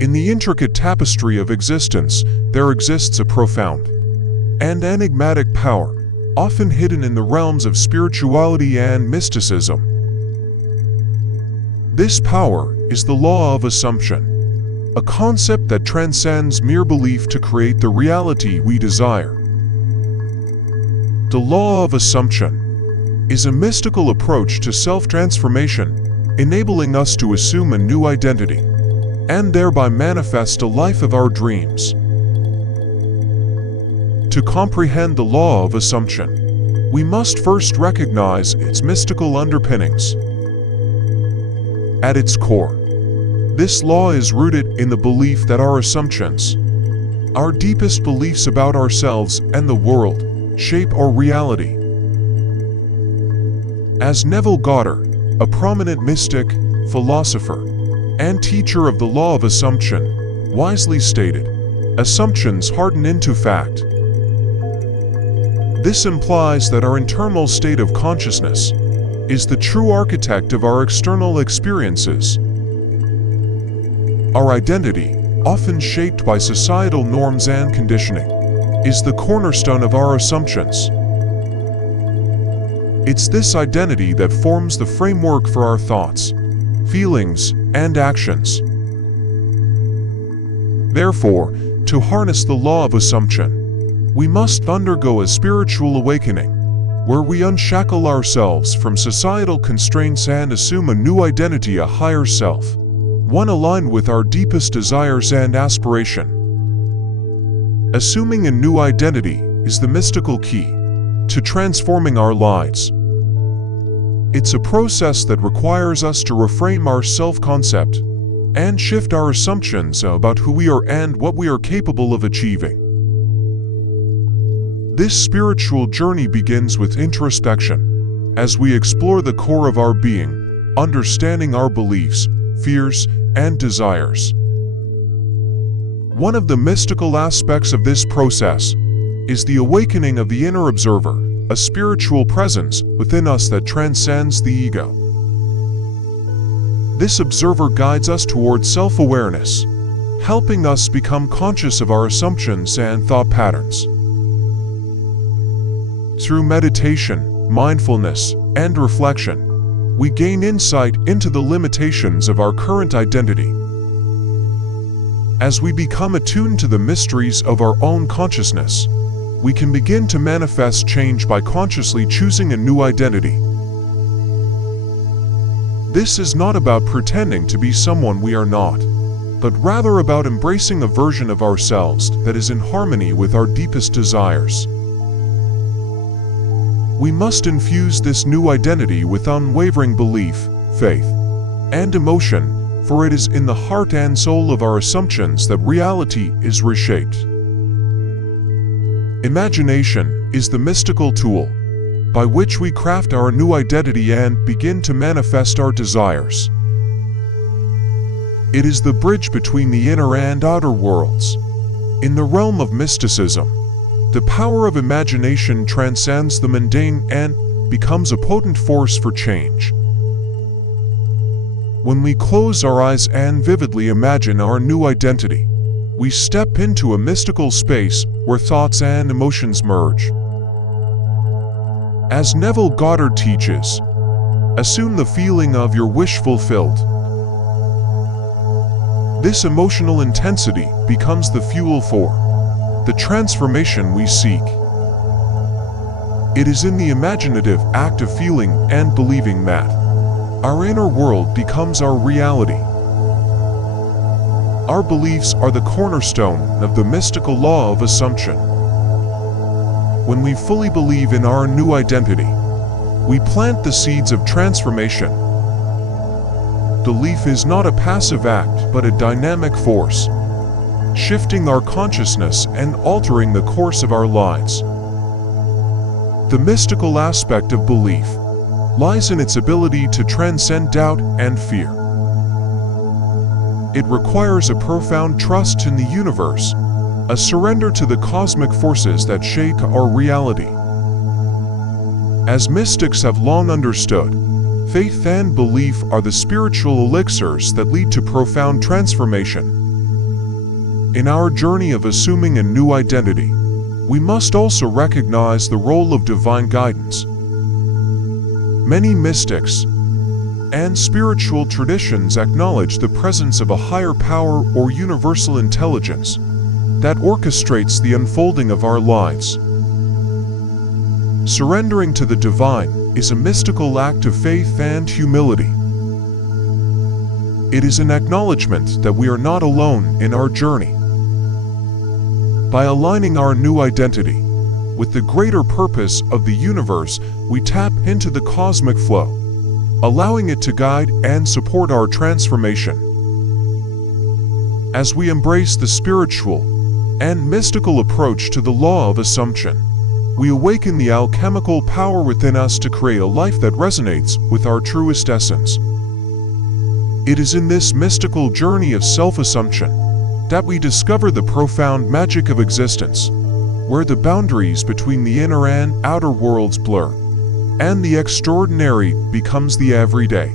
In the intricate tapestry of existence, there exists a profound and enigmatic power, often hidden in the realms of spirituality and mysticism. This power is the law of assumption, a concept that transcends mere belief to create the reality we desire. The law of assumption is a mystical approach to self-transformation, enabling us to assume a new identity and thereby manifest a life of our dreams. To comprehend the law of assumption, we must first recognize its mystical underpinnings. At its core, this law is rooted in the belief that our assumptions, our deepest beliefs about ourselves and the world, shape our reality. As Neville Goddard, a prominent mystic, philosopher, and teacher of the law of assumption, wisely stated, "Assumptions harden into fact." This implies that our internal state of consciousness is the true architect of our external experiences. Our identity, often shaped by societal norms and conditioning, is the cornerstone of our assumptions. It's this identity that forms the framework for our thoughts, feelings, and actions. Therefore, to harness the law of assumption, we must undergo a spiritual awakening, where we unshackle ourselves from societal constraints and assume a new identity, a higher self, one aligned with our deepest desires and aspiration. Assuming a new identity is the mystical key to transforming our lives. It's a process that requires us to reframe our self-concept and shift our assumptions about who we are and what we are capable of achieving. This spiritual journey begins with introspection, as we explore the core of our being, understanding our beliefs, fears, and desires. One of the mystical aspects of this process is the awakening of the inner observer, a spiritual presence within us that transcends the ego. This observer guides us toward self-awareness, helping us become conscious of our assumptions and thought patterns. Through meditation, mindfulness, and reflection, we gain insight into the limitations of our current identity. As we become attuned to the mysteries of our own consciousness, we can begin to manifest change by consciously choosing a new identity. This is not about pretending to be someone we are not, but rather about embracing a version of ourselves that is in harmony with our deepest desires. We must infuse this new identity with unwavering belief, faith, and emotion, for it is in the heart and soul of our assumptions that reality is reshaped. Imagination is the mystical tool by which we craft our new identity and begin to manifest our desires. It is the bridge between the inner and outer worlds. In the realm of mysticism, the power of imagination transcends the mundane and becomes a potent force for change. When we close our eyes and vividly imagine our new identity, we step into a mystical space where thoughts and emotions merge. As Neville Goddard teaches, assume the feeling of your wish fulfilled. This emotional intensity becomes the fuel for the transformation we seek. It is in the imaginative act of feeling and believing that our inner world becomes our reality. Our beliefs are the cornerstone of the mystical law of assumption. When we fully believe in our new identity, we plant the seeds of transformation. Belief is not a passive act but a dynamic force, shifting our consciousness and altering the course of our lives. The mystical aspect of belief lies in its ability to transcend doubt and fear. It requires a profound trust in the universe, a surrender to the cosmic forces that shape our reality. As mystics have long understood, faith and belief are the spiritual elixirs that lead to profound transformation. In our journey of assuming a new identity, we must also recognize the role of divine guidance. Many mystics and spiritual traditions acknowledge the presence of a higher power or universal intelligence that orchestrates the unfolding of our lives. Surrendering to the divine is a mystical act of faith and humility. It is an acknowledgement that we are not alone in our journey. By aligning our new identity with the greater purpose of the universe, we tap into the cosmic flow, allowing it to guide and support our transformation. As we embrace the spiritual and mystical approach to the law of assumption, we awaken the alchemical power within us to create a life that resonates with our truest essence. It is in this mystical journey of self-assumption that we discover the profound magic of existence, where the boundaries between the inner and outer worlds blur, and the extraordinary becomes the everyday.